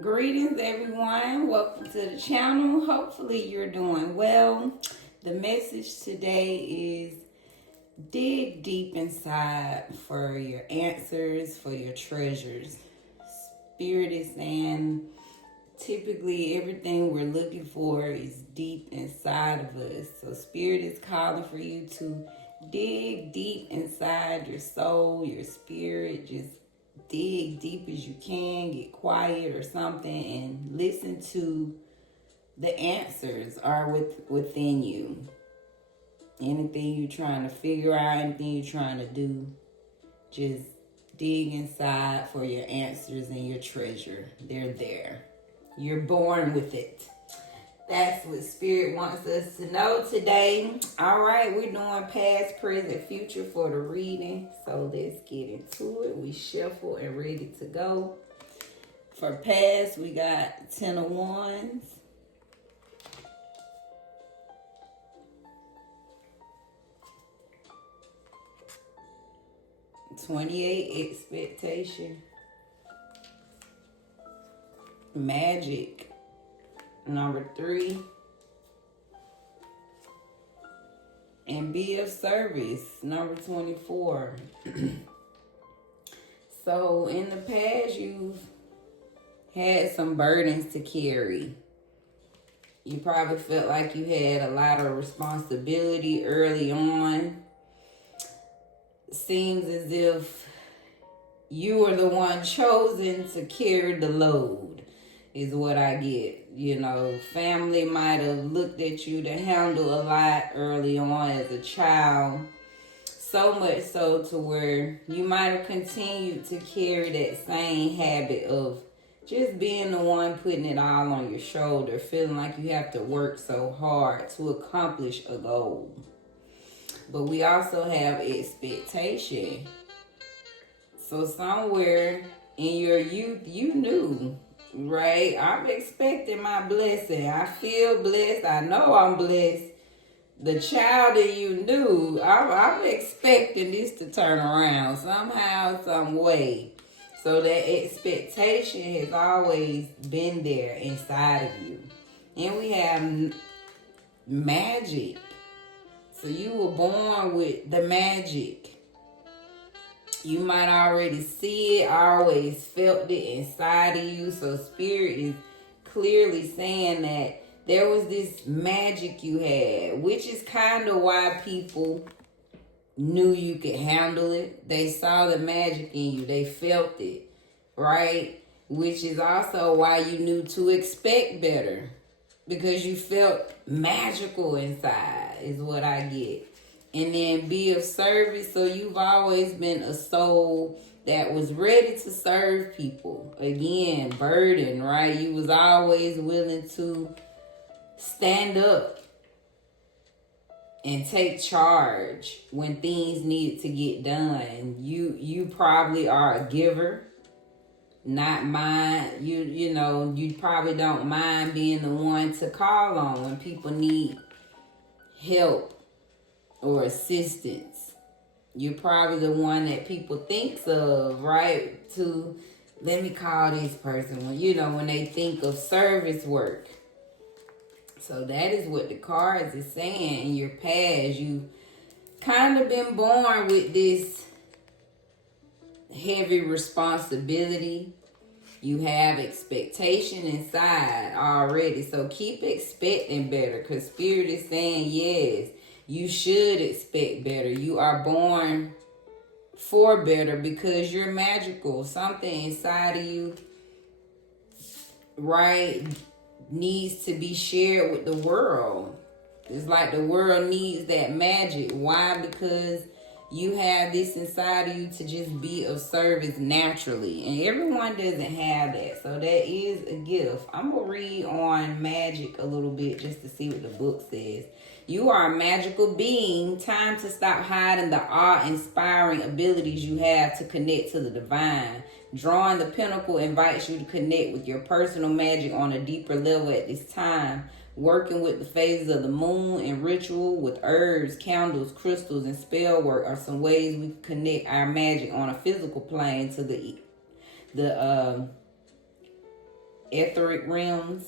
Greetings, everyone. Welcome to the channel. Hopefully, you're doing well. The message today is dig deep inside for your answers, for your treasures. Spirit is saying typically everything we're looking for is deep inside of us. So, Spirit is calling for you to dig deep inside your soul, your spirit. Just dig deep as you can, get quiet or something, and listen to the answers are within you. Anything you're trying to figure out, anything you're trying to do, just dig inside for your answers and your treasure. They're there. You're born with it. That's what Spirit wants us to know today. All right, we're doing past, present, future for the reading. So let's get into it. We shuffle and ready to go. For past, we got 10 of Wands. $28 expectation. Magic. Number 3. And be of service. Number 24. So in the past, you've had some burdens to carry. You probably felt like you had a lot of responsibility early on. Seems as if you were the one chosen to carry the load, is what I get. You know, family might have looked at you to handle a lot early on as a child. So much so to where you might have continued to carry that same habit of just being the one putting it all on your shoulder, feeling like you have to work so hard to accomplish a goal. But we also have expectation. So somewhere in your youth, you knew, right? I'm expecting my blessing. I feel blessed. I know I'm blessed. The child that you knew, I'm expecting this to turn around somehow, some way. So that expectation has always been there inside of you. And we have magic. So you were born with the magic. You might already see it, always felt it inside of you. So Spirit is clearly saying that there was this magic you had, which is kind of why people knew you could handle it. They saw the magic in you. They felt it, right? Which is also why you knew to expect better, because you felt magical inside, is what I get. And then be of service. So you've always been a soul that was ready to serve people. Again, burden, right? You was always willing to stand up and take charge when things needed to get done. You probably are a giver, not mind. You probably don't mind being the one to call on when people need help or assistance. You're probably the one that people thinks of, right? To let me call this person when they think of service work. So that is what the cards is saying. In your past, you kind of been born with this heavy responsibility. You have expectation inside already. So keep expecting better, because Spirit is saying, yes, you should expect better. You are born for better because you're magical. Something inside of you, right, needs to be shared with the world. It's like the world needs that magic. Why? Because you have this inside of you to just be of service naturally. And everyone doesn't have that. So that is a gift. I'm going to read on magic a little bit just to see what the book says. You are a magical being. Time to stop hiding the awe-inspiring abilities you have to connect to the divine. Drawing the pinnacle invites you to connect with your personal magic on a deeper level at this time. Working with the phases of the moon and ritual with herbs, candles, crystals, and spell work are some ways we can connect our magic on a physical plane to the etheric realms.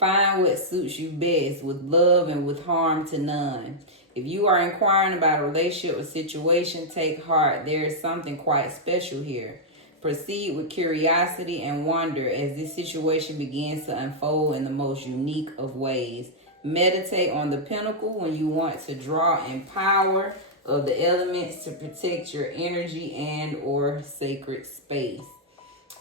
Find what suits you best with love and with harm to none. If you are inquiring about a relationship or situation, take heart. There is something quite special here. Proceed with curiosity and wonder as this situation begins to unfold in the most unique of ways. Meditate on the pinnacle when you want to draw in power of the elements to protect your energy and or sacred space.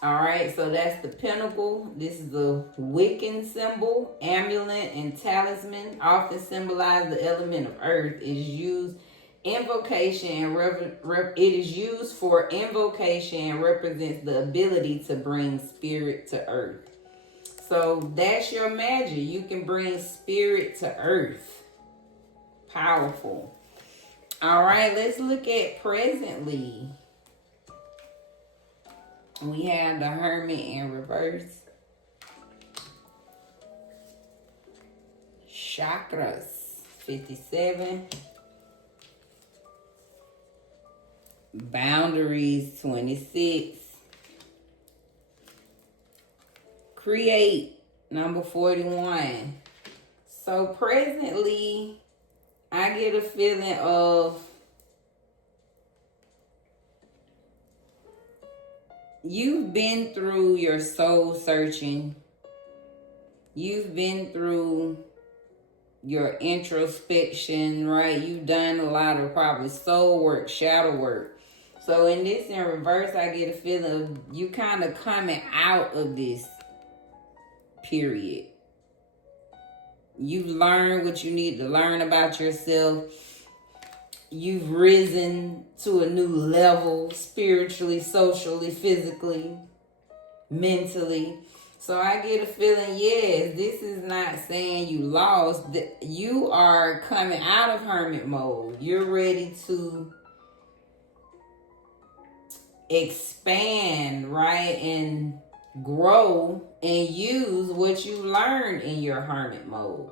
All right, so that's the pinnacle. This is the Wiccan symbol. Amulet and talisman often symbolize the element of earth. It is used invocation and it is used for invocation and represents the ability to bring spirit to earth. So that's your magic. You can bring spirit to earth. Powerful. All right, let's look at presently. We have the Hermit in reverse. Chakras, 57. Boundaries, 26. Create, number 41. So presently, I get a feeling of you've been through your soul searching. You've been through your introspection, right? You've done a lot of probably soul work, shadow work. So in this in reverse, I get a feeling of you kind of coming out of this period. You've learned what you need to learn about yourself. You've risen to a new level spiritually, socially, physically, mentally. So I get a feeling, yes, this is not saying you lost. You are coming out of hermit mode. You're ready to expand, right? And grow and use what you learned in your hermit mode.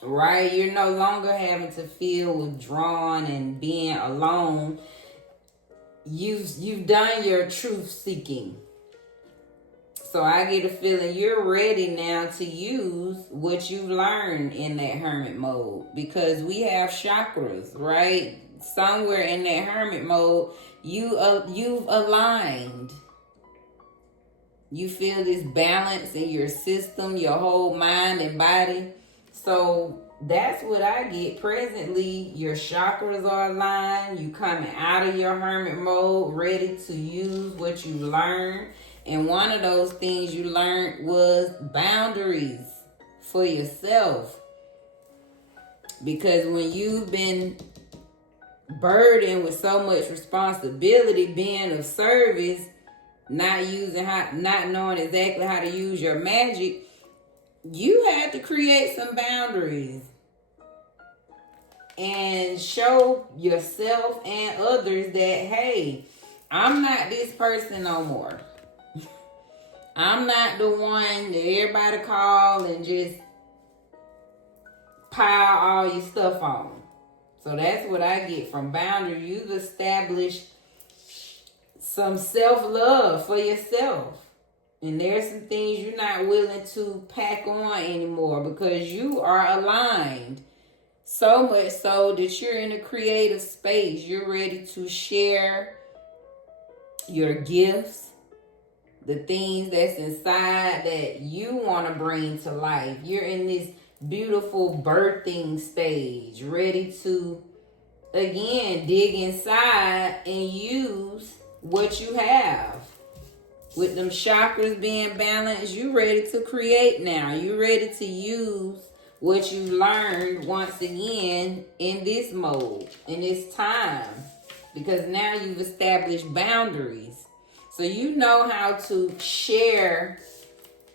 Right? You're no longer having to feel withdrawn and being alone. You've done your truth seeking. So I get a feeling you're ready now to use what you've learned in that hermit mode, because we have chakras, right? Somewhere in that hermit mode, you've aligned. You feel this balance in your system, your whole mind and body. So that's what I get presently. Your chakras are aligned. You coming out of your hermit mode, ready to use what you learned. And one of those things you learned was boundaries for yourself. Because when you've been burdened with so much responsibility, being of service, not knowing exactly how to use your magic, you had to create some boundaries and show yourself and others that, hey, I'm not this person no more. I'm not the one that everybody call and just pile all your stuff on. So that's what I get from boundaries. You've established some self-love for yourself. And there's some things you're not willing to pack on anymore because you are aligned. So much so that you're in a creative space. You're ready to share your gifts, the things that's inside that you want to bring to life. You're in this beautiful birthing stage, ready to, again, dig inside and use what you have. With them chakras being balanced, you ready to create now. You ready to use what you learned once again in this mode, in this time. Because now you've established boundaries. So you know how to share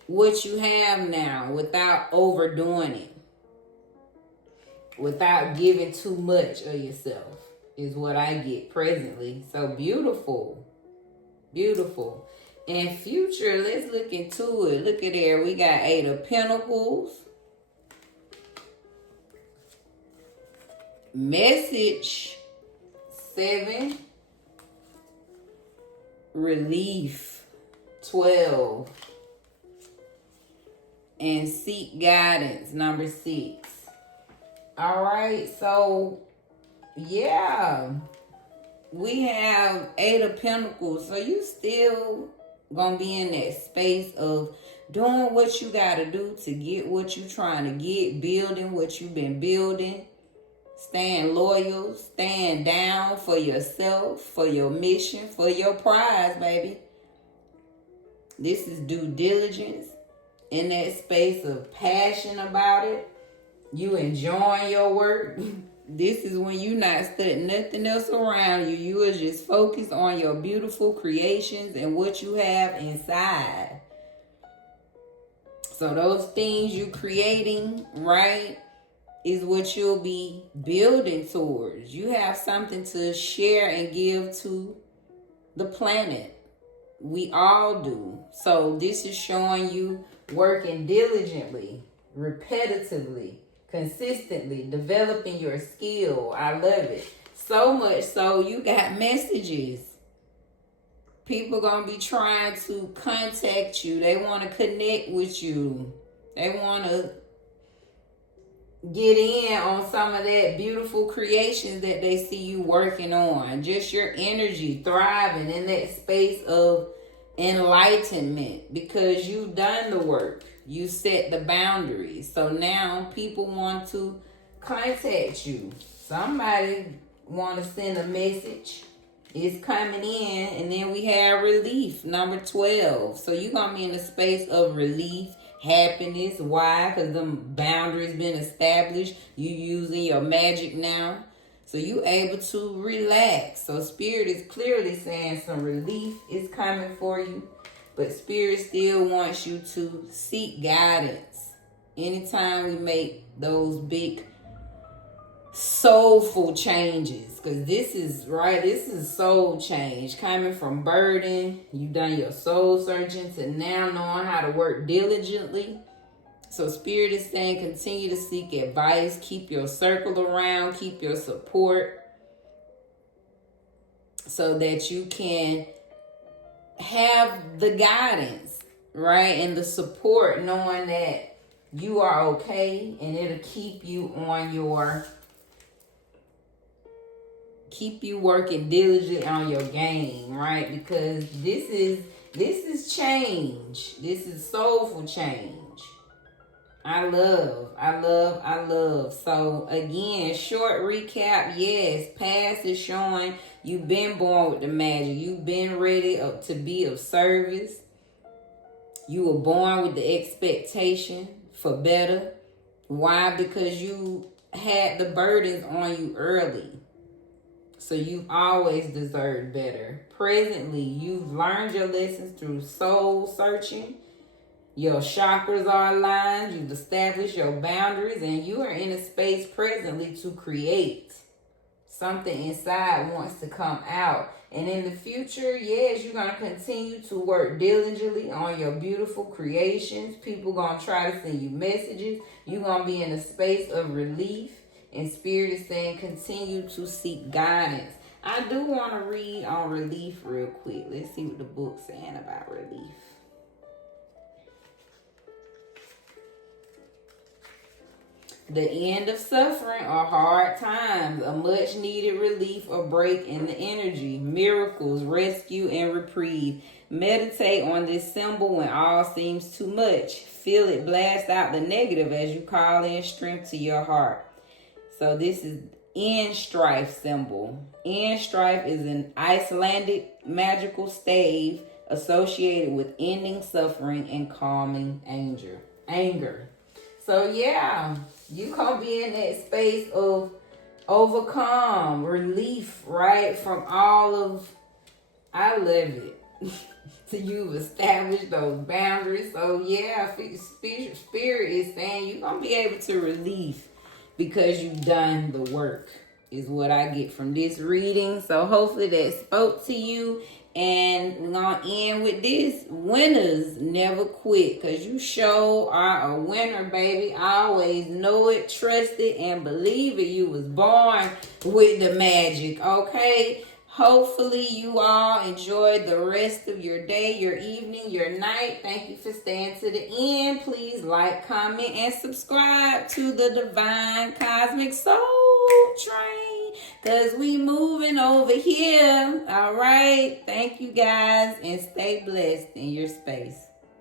what you have now without overdoing it. Without giving too much of yourself is what I get presently. So beautiful. Beautiful. And future, let's look into it. Look at there. We got 8 of Pentacles. Message 7. Relief 12. And seek guidance, number 6. All right, so yeah, we have 8 of Pentacles. So you still gonna be in that space of doing what you gotta do to get what you trying to get, building what you've been building, staying loyal, staying down for yourself, for your mission, for your prize, baby. This is due diligence, in that space of passion about it. You enjoying your work. This is when you not studying nothing else around you. You are just focused on your beautiful creations and what you have inside. So those things you creating, right, is what you'll be building towards. You have something to share and give to the planet. We all do. So this is showing you working diligently, repetitively, consistently, developing your skill. I love it. So much so you got messages. People gonna be trying to contact you. They want to connect with you. They want to get in on some of that beautiful creations that they see you working on. Just your energy thriving in that space of enlightenment, because you've done the work. You set the boundaries. So now people want to contact you. Somebody want to send a message. It's coming in. And then we have relief, number 12. So you're going to be in a space of relief, happiness. Why? Because them boundaries been established. You using your magic now. So you able to relax. So Spirit is clearly saying some relief is coming for you. But Spirit still wants you to seek guidance. Anytime we make those big soulful changes. Because this is, right, this is soul change. Coming from burden. You've done your soul searching to now knowing how to work diligently. So Spirit is saying continue to seek advice. Keep your circle around. Keep your support. So that you can have the guidance, right? And the support, knowing that you are okay. And it'll keep you on your, keep you working diligently on your game, right? Because this is change. This is soulful change. I love. So again, short recap. Yes, past is showing you've been born with the magic. You've been ready to be of service. You were born with the expectation for better. Why? Because you had the burdens on you early. So you've always deserved better. Presently, you've learned your lessons through soul searching. Your chakras are aligned. You've established your boundaries. And you are in a space presently to create. Something inside wants to come out. And in the future, yes, you're going to continue to work diligently on your beautiful creations. People going to try to send you messages. You're going to be in a space of relief. And Spirit is saying continue to seek guidance. I do want to read on relief real quick. Let's see what the book's saying about relief. The end of suffering or hard times, a much needed relief or break in the energy, miracles, rescue, and reprieve. Meditate on this symbol when all seems too much. Feel it blast out the negative as you call in strength to your heart. So this is end strife symbol. End strife is an Icelandic magical stave associated with ending suffering and calming anger. So yeah, you gonna be in that space of overcome, relief, right? From all of, I love it. So you've established those boundaries. So yeah, Spirit is saying you're gonna be able to relieve because you've done the work, is what I get from this reading. So hopefully that spoke to you. And we're going to end with this. Winners never quit, because you sure are a winner, baby. Always know it, trust it, and believe it. You was born with the magic, okay? Hopefully you all enjoyed the rest of your day, your evening, your night. Thank you for staying to the end. Please like, comment, and subscribe to the Divine Cosmic Soul Train, because we moving over here. All right. Thank you guys, and stay blessed in your space.